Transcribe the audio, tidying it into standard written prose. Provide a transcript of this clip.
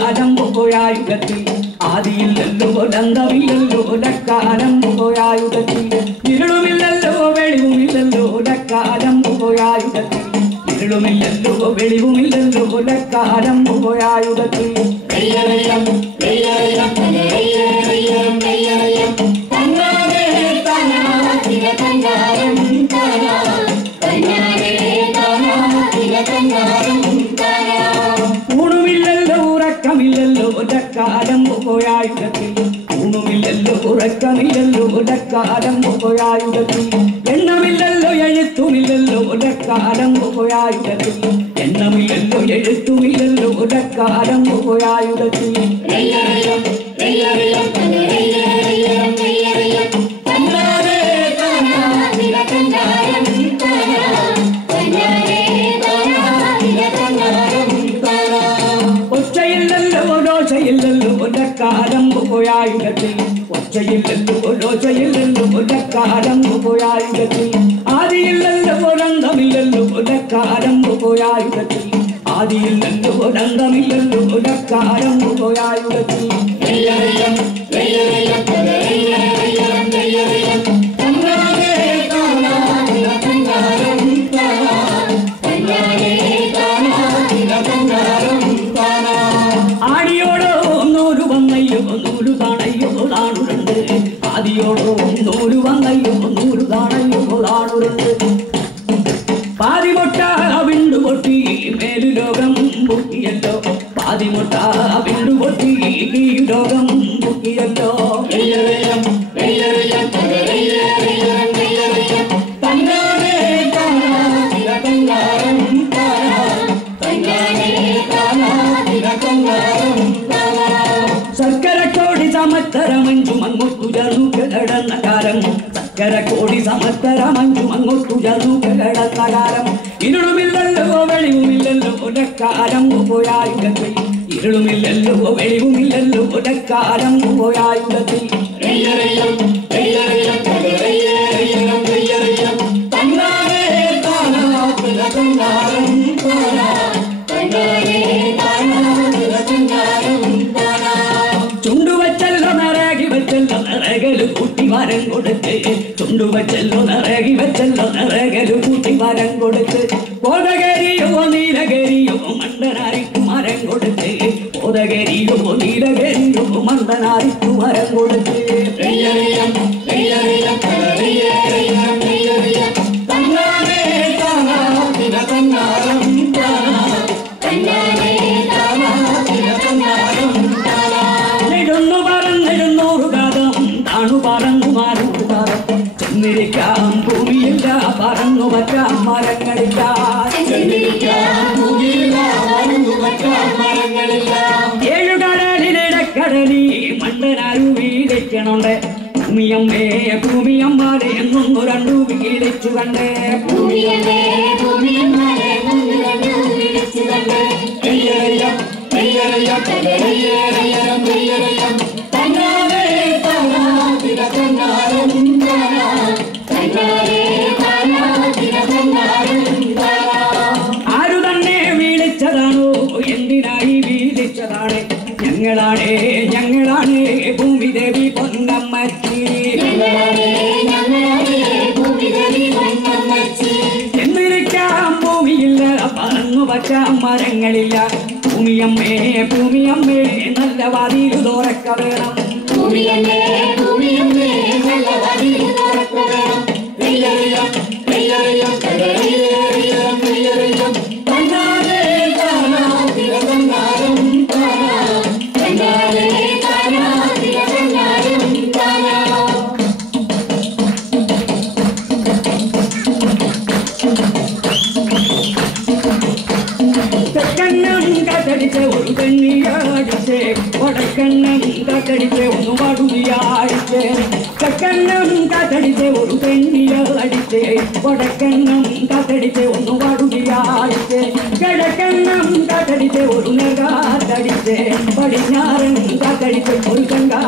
ലക്കാലം പോയായുഗത്തിൽ ആദിയില്ലല്ലോ ലന്തമില്ലല്ലോ ലക്കാലം പോയായുഗത്തിൽ ഇരുളുമില്ലല്ലോ വെളിവുമില്ലല്ലോ ലക്കാലം പോയായുഗത്തിൽ ഇരുളുമില്ലല്ലോ വെളിവുമില്ലല്ലോ ലക്കാലം പോയായുഗത്തിൽ ഊണുമില്ലല്ലോ ഉറക്കമില്ലല്ലോ ലക്കാലം പോയായുഗത്തിൽ ഊണുമില്ലല്ലോ ഉറക്കമില്ലല്ലോ ലക്കാലം പോയായുഗത്തിൽ എണ്ണമില്ലല്ലോ എഴുത്തുമില്ലല്ലോ ലക്കാലം പോയായുഗത്തിൽ എണ്ണമില്ലല്ലോ എഴുത്തുമില്ലല്ലോ ലക്കാലം പോയായുഗത്തിൽ ഒച്ചയില്ലല്ലോ ലോചയില്ലല്ലോ ലക്കാലം പോയായുഗത്തിൽ ഒച്ചയില്ലല്ലോ ലോചയില്ലല്ലോ ലക്കാലം പോയായുഗത്തിൽ ആദിയില്ലല്ലോ ഒരന്തമില്ലല്ലോ ലക്കാലം പോയായുഗത്തിൽ ആദിയില്ലല്ലോ ഒരന്തമില്ലല്ലോ ലക്കാലം പോയായുഗത്തിൽ ആടിയോടോ നൂല് വന്നയ്യോ നൂല് താണയ്യോ താണുരുണ്ട് ആദിയോടോ നൂല് വന്നയ്യോ നൂല് താണയ്യോ താണുരുണ്ട് പാതിമൊട്ട വിണ്ടുപൊട്ടി മേലു ലോകം പൊട്ടിയല്ലോ പാതിമൊട്ട വിണ്ടുപൊട്ടി ഈ ലോകം പൊട്ടിയല്ലോ ശർക്കരക്കോടി സമത്തരമഞ്ചു മങ്ങൊത്തു ചേർന്നു കിടന്ന കാലം ശർക്കരക്കോടി സമത്തരമഞ്ചു മങ്ങൊത്തു ചേർന്നു കിടന്ന കാലം ഇരുളുമില്ലല്ലോ വെളിവുമില്ലല്ലോ ലക്കാലം പോയായുഗത്തിൽ ഇരുളുമില്ലല്ലോ വെളിവുമില്ലല്ലോ ലക്കാലം പോയായുഗത്തിൽ ചുണ്ടുവച്ചല്ലോ നിറകി വെച്ചല്ലോ നിറകല് കൂട്ടി വരം കൊടുത്ത് ചുണ്ടുവച്ചല്ലോ നിറകി വെച്ചല്ലോ നിറകല് കൂട്ടി വരം കൊടുത്ത് കോതകരിയോ നീലകരിയോ മണ്ടനാരിക്കു മരം കൊടുത്ത് കോതകരിയോ നീലകരിയോ മണ്ടനാരിക്കു മരം കൊടുത്ത് നെടുന്നു പറഞ്ഞിരുന്നൂറ് കാതം താണു പറന്നു മാറുകാരം ചെന്നിരിക്കാം ഭൂമിയില്ല പറന്നു പറ്റാം മരങ്ങളില്ല ഏഴുകടലിലിടക്കടലി മണ്ടനാരു വീടിക്കണുണ്ട് ഭൂമിയമ്മേ ഭൂമിയമ്മാരെ എന്നൊന്നു രണ്ടു വീടിച്ചു കണ്ടേ ആരു തന്നെ വീളിച്ചതാണോ എന്തിനായി വീളിച്ചതാണ് ഞങ്ങളാണേ ഞങ്ങളാണേ ഭൂമി ദേവി പൊന്നമ്മച്ചി എന്നിരിക്കാം ഭൂമിയില്ല പറന്നു പറ്റാം മരങ്ങളില്ല ഭൂമിയമ്മേ ഭൂമിയമ്മേ നല്ല വാതിലു തുറക്ക വേണം കത്തടിച്ച് ഒരു കണ്ണിയാടിച്ച് വടക്കണ്ണം കത്തടിച്ച് ഒന്ന് വടുതിയാടിച്ച് ചക്കണ്ണം കത്തടിച്ച് ഒരു കണ്ണിയാടിച്ച് വടക്കണ്ണം കത്തടിച്ച് ഒന്ന് വടുതിയാടിച്ച് കിഴക്കണ്ണം കത്തടിച്ച് ഒരു നെകാത്തടിച്ച് പടിഞ്ഞാറൻ കത്തടിച്ച് ഒരു കങ്കാ